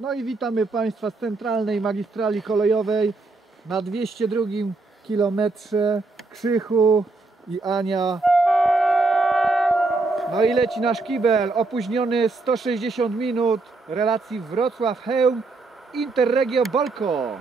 No i witamy Państwa z centralnej magistrali kolejowej na 202 kilometrze Krzychu i Ania. No i leci nasz kibel, opóźniony 160 minut relacji Wrocław-Chełm Interregio Bolko.